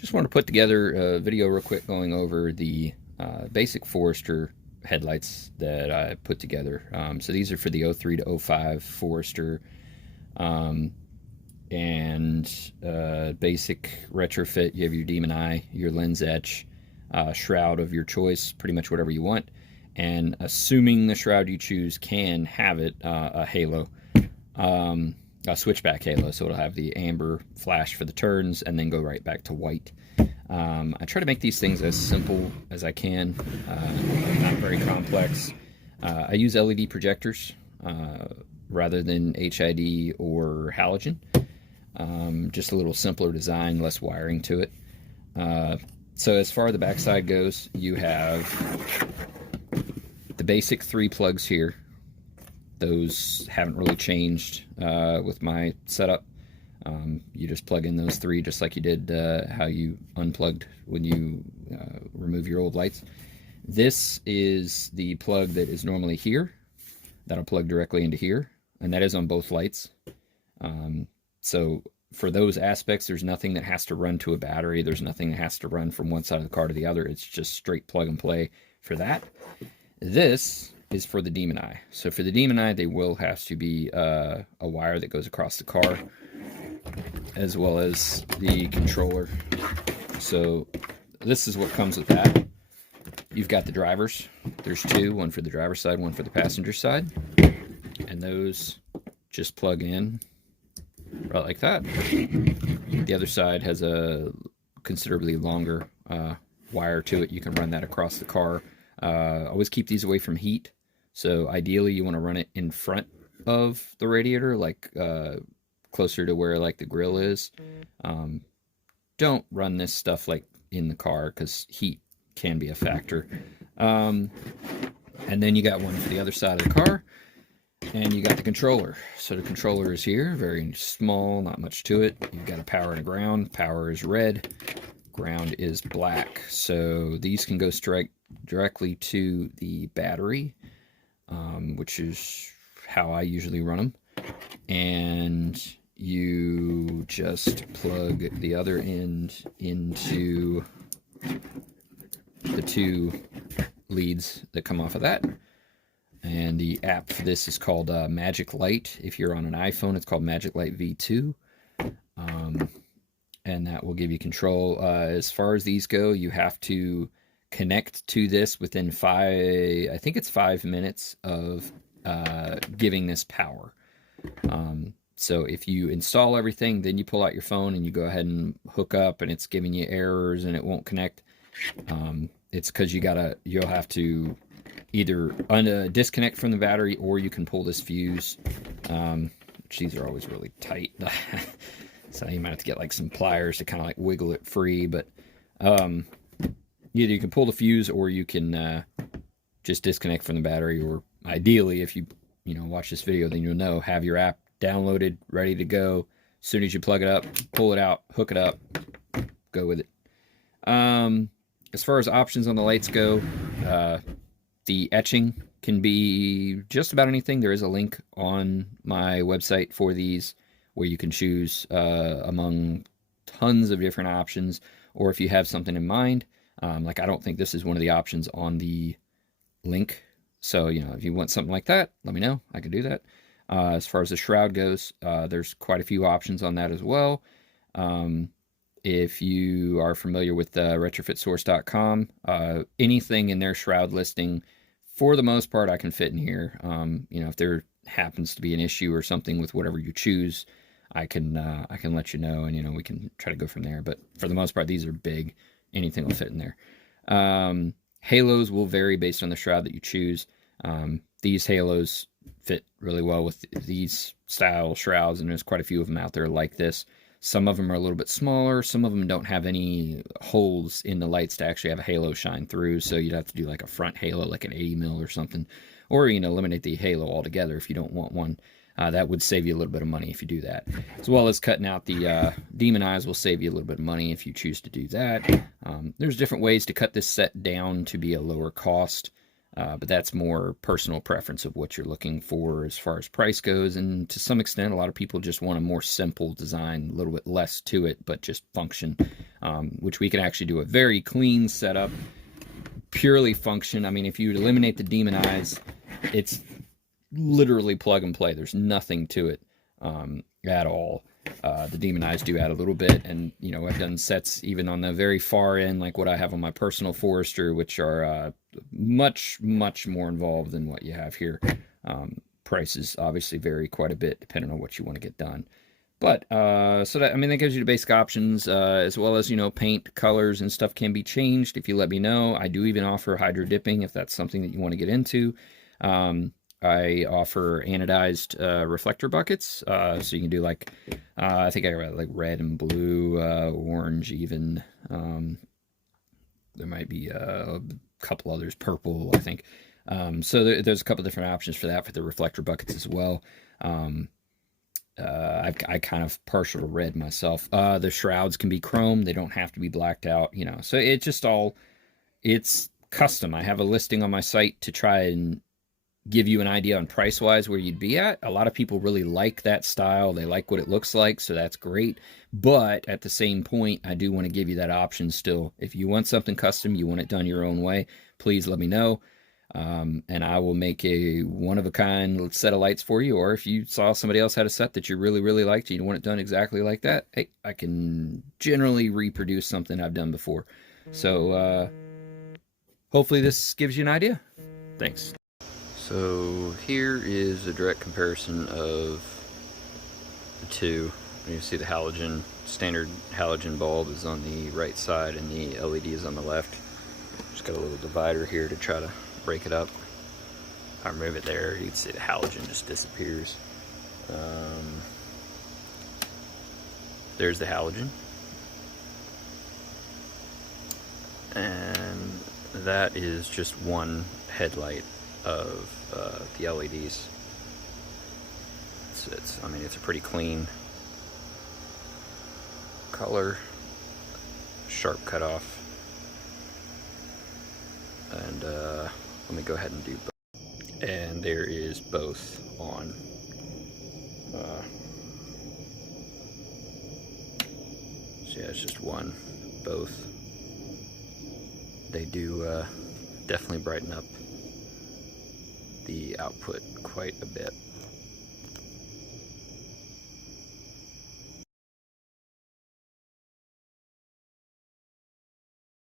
Just wanted to put together a video real quick going over the basic Forester headlights that I put together. So these are for the 03 to 05 Forester and basic retrofit. You have your demon eye, your lens etch, shroud of your choice, pretty much whatever you want. And assuming the shroud you choose can have it, a halo. A switchback halo, so it'll have the amber flash for the turns and then go right back to white. I try to make these things as simple as I can, not very complex. I use LED projectors rather than HID or halogen. Just a little simpler design, less wiring to it. So as far as the backside goes, you have the basic 3 plugs here. Those haven't really changed with my setup. You just plug in those 3 just like you did how you unplugged when you remove your old lights. This is the plug that is normally here. That'll plug directly into here, and that is on both lights. So for those aspects, there's nothing that has to run to a battery. There's nothing that has to run from one side of the car to the other. It's just straight plug and play for that. This is for the demon eye. So for the demon eye, they will have to be a wire that goes across the car, as well as the controller. So this is what comes with that. You've got the drivers. There's 2, one for the driver's side, one for the passenger side. And those just plug in right like that. The other side has a considerably longer wire to it. You can run that across the car. Always keep these away from heat. So ideally you want to run it in front of the radiator, like closer to where like the grill is. Don't run this stuff like in the car because heat can be a factor. And then you got one for the other side of the car, and you got the controller. So the controller is here, very small, not much to it. You've got a power and a ground. Power is red, ground is black. So these can go straight directly to the battery, which is how I usually run them. And you just plug the other end into the 2 leads that come off of that. And the app for this is called Magic Light. If you're on an iPhone, it's called Magic Light V2. And that will give you control. As far as these go, you have to connect to this within 5 minutes of giving this power. So if you install everything, then you pull out your phone and you go ahead and hook up, and it's giving you errors and it won't connect. It's because you'll have to either disconnect from the battery, or you can pull this fuse. These are always really tight. So you might have to get like some pliers to kind of like wiggle it free, but either you can pull the fuse, or you can just disconnect from the battery. Or ideally, if you watch this video, then you'll know, have your app downloaded, ready to go. As soon as you plug it up, pull it out, hook it up, go with it. As far as options on the lights go, the etching can be just about anything. There is a link on my website for these where you can choose among tons of different options. Or if you have something in mind, like I don't think this is one of the options on the link. So, if you want something like that, let me know. I can do that. As far as the shroud goes, there's quite a few options on that as well. If you are familiar with retrofitsource.com, anything in their shroud listing, for the most part, I can fit in here. If there happens to be an issue or something with whatever you choose, I can let you know, and we can try to go from there. But for the most part, these are big. Anything will fit in there. Halos will vary based on the shroud that you choose. These halos fit really well with these style shrouds, and there's quite a few of them out there like this. Some of them are a little bit smaller. Some of them don't have any holes in the lights to actually have a halo shine through, so you'd have to do like a front halo, like an 80 mil or something, or eliminate the halo altogether if you don't want one. That would save you a little bit of money if you do that. As well as cutting out the demon eyes will save you a little bit of money if you choose to do that. There's different ways to cut this set down to be a lower cost. But that's more personal preference of what you're looking for as far as price goes. And to some extent, a lot of people just want a more simple design, a little bit less to it, but just function, which we can actually do a very clean setup, purely function. I mean, if you eliminate the demon eyes, it's literally plug and play. There's nothing to it at all. The demon eyes do add a little bit, and you know, I've done sets even on the very far end, like what I have on my personal Forester, which are much more involved than what you have here. Prices obviously vary quite a bit depending on what you want to get done. But so that, I mean, that gives you the basic options, as well as, you know, paint colors and stuff can be changed if you let me know. I do even offer hydro dipping if that's something that you want to get into. I offer anodized reflector buckets, so you can do like I think I got like red and blue, orange even. There might be a couple others, purple I think. So there's a couple different options for that for the reflector buckets as well. I kind of partial to red myself. The shrouds can be chrome; they don't have to be blacked out, you know. So it's just all, it's custom. I have a listing on my site to try and give you an idea on price wise where you'd be at. A lot of people really like that style. They like what it looks like, so that's great. But at the same point, I do want to give you that option still. If you want something custom, you want it done your own way, please let me know. And I will make a one-of-a-kind set of lights for you. Or if you saw somebody else had a set that you really liked and you want it done exactly like that, hey, I can generally reproduce something I've done before. So hopefully this gives you an idea. Thanks. So here is a direct comparison of the two. You can see the halogen, standard halogen bulb is on the right side and the LED is on the left. Just got a little divider here to try to break it up. I remove it there, you can see the halogen just disappears. There's the halogen. And that is just one headlight of the LEDs. I mean, it's a pretty clean color, sharp cutoff, and let me go ahead and do both. And there is both on. So yeah, it's just one, both. They do definitely brighten up the output quite a bit.